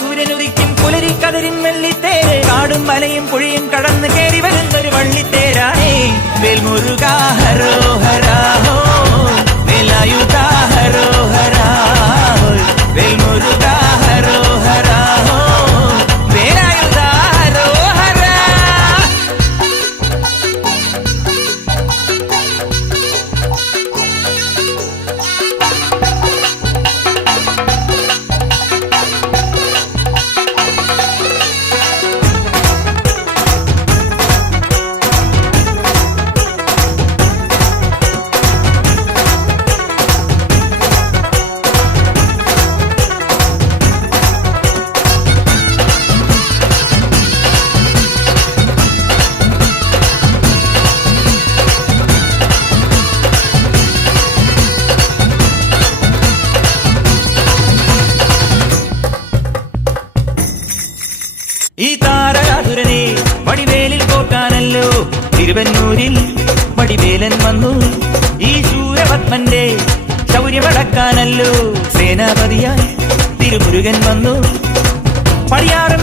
സൂര്യനുദിക്കും പുലരിക്കതിരിൻ വെള്ളിത്തേര് കാടും മലയും പുഴയും കടന്ന് കയറി വരുന്നൊരു വള്ളിത്തേരാണേ വേൽമുരുക ഹരോഹരാ വേലായുധ ഹരോഹരാ വേൽമുരുക ഹരോഹരാ വേലായുധ ഹരോഹരാ. ഈ താരകാസുരനെ വടിവേലിൽ കോർക്കാനല്ലോ തിരുവന്നൂരിൽ വടിവേലൻ വന്നു. ഈ ശൂരപത്മന്റെ ശൗര്യമടക്കാനല്ലോ സേനാപതിയായി തിരുമുരുകൻ വന്നു. പടിയാറും